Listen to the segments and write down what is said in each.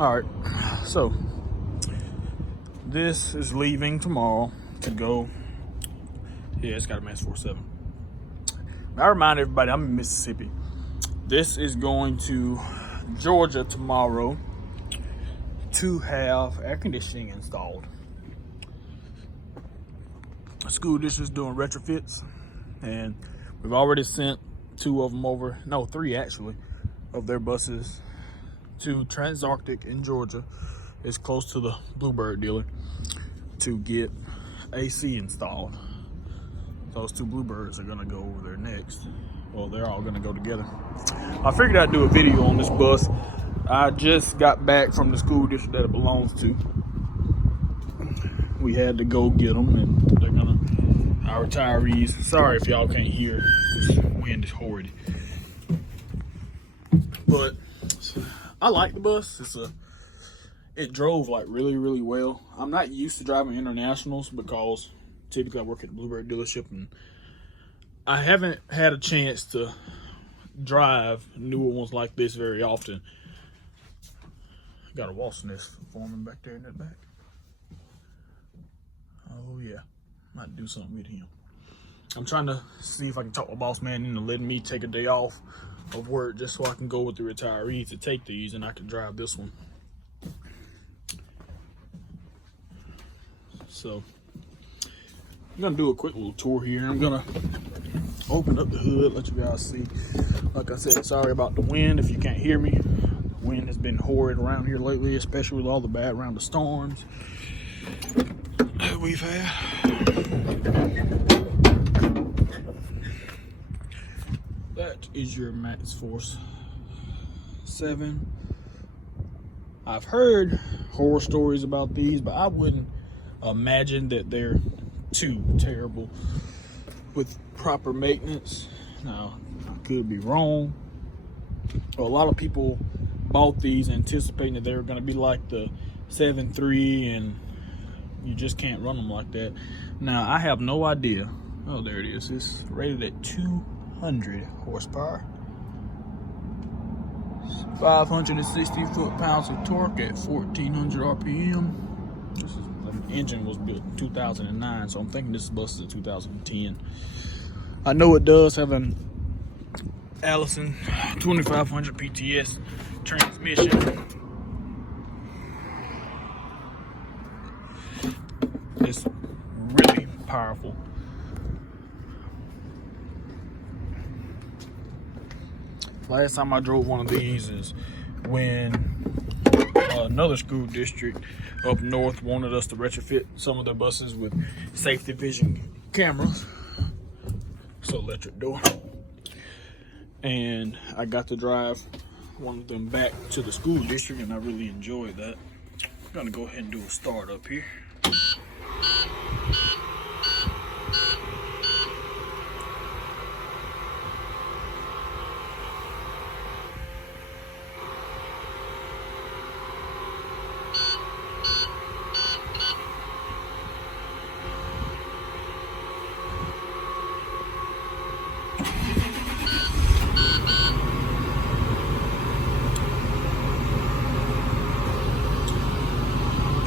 All right, so this is leaving tomorrow to go. Yeah, it's got a mass 47. I remind everybody I'm in Mississippi. This is going to Georgia tomorrow to have air conditioning installed. The school district is doing retrofits, and we've already sent 2 of them over, no, 3 actually, of their buses to Transarctic in Georgia. It's close to the Bluebird dealer to get AC installed. Those 2 Bluebirds are gonna go over there next. Well, they're all gonna go together. I figured I'd do a video on this bus. I just got back from the school district that it belongs to. We had to go get them, and they're gonna, our retirees, sorry if y'all can't hear, this wind is horrid. But I like the bus. It drove like really well. I'm not used to driving internationals because typically I work at the Bluebird dealership, and I haven't had a chance to drive newer ones like this very often. Got a wasp nest forming back there in that back. Oh yeah, might do something with him. I'm trying to see if I can talk my boss man into letting me take a day off of work just so I can go with the retirees to take these, and I can drive this one. So I'm gonna do a quick little tour here. I'm gonna open up the hood, let you guys see. Like I said, sorry about the wind if you can't hear me. The wind has been horrid around here lately, especially with all the bad round of storms that we've had. That is your Max Force 7. I've heard horror stories about these, but I wouldn't imagine that they're too terrible with proper maintenance. Now, I could be wrong. A lot of people bought these anticipating that they were going to be like the 7.3, and you just can't run them like that. Now, I have no idea. Oh, there it is. It's rated at 200 horsepower. 560 foot-pounds of torque at 1,400 RPM. The engine was built in 2009, so I'm thinking this bus is a 2010. I know it does have an Allison 2500 PTS transmission. It's really powerful. Last time I drove one of these is when another school district up north wanted us to retrofit some of their buses with safety vision cameras. So electric door. And I got to drive one of them back to the school district, and I really enjoyed that. I'm gonna go ahead and do a start up here.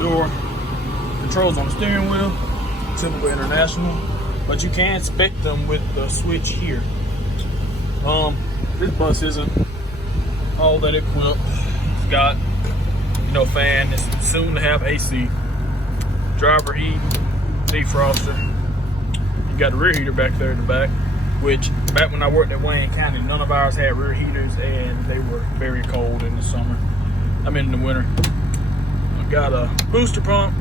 Door controls on the steering wheel, typical international, but you can spec them with the switch here. This bus isn't all that equipped. It's got, fan. It's soon to have AC, driver heat, defroster. You got the rear heater back there in the back, which back when I worked at Wayne County, none of ours had rear heaters, and they were very cold in the summer. In the winter. Got a booster pump,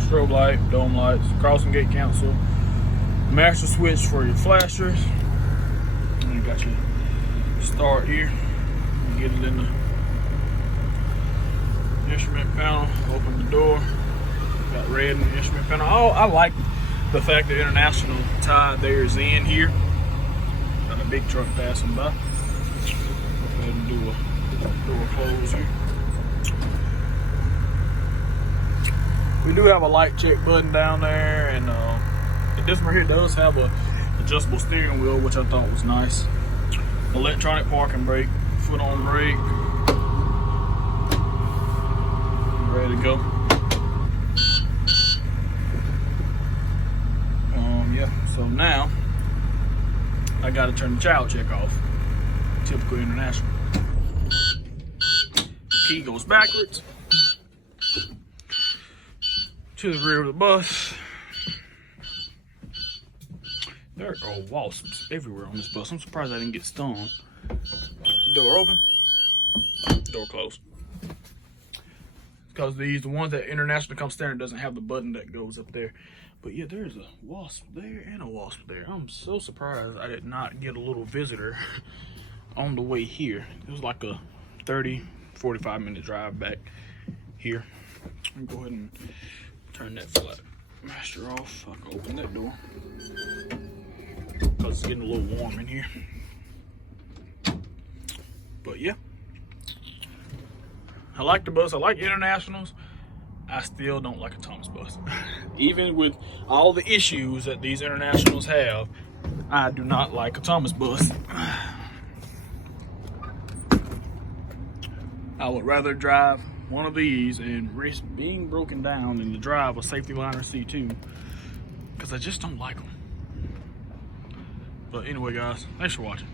strobe light, dome lights, crossing gate cancel, master switch for your flashers, and you got your start here. You get it in the instrument panel, open the door, got red in the instrument panel. I like the fact that International tied theirs in here. Got a big truck passing by. Go ahead and do a door close here. We do have a light check button down there, and this one here does have a adjustable steering wheel, which I thought was nice. Electronic parking brake, foot on brake. go. Yeah, so now I gotta turn the child check off. Typical international. Key goes backwards to the rear of the bus. There are wasps everywhere on this bus. I'm surprised I didn't get stung. Door open, door closed. Because the ones that International comes standard doesn't have the button that goes up there. But yeah, there's a wasp there and a wasp there. I'm so surprised I did not get a little visitor on the way here. It was like a 30-45 minute drive back here. I'm gonna go ahead and turn that flat master off. I can open that door because it's getting a little warm in here. But yeah, I like the bus. I like Internationals. I still don't like a Thomas bus. Even with all the issues that these Internationals have, I do not like a Thomas bus. I would rather drive one of these and risk being broken down than to drive a Safety Liner C2, because I just don't like them. But anyway, guys, thanks for watching.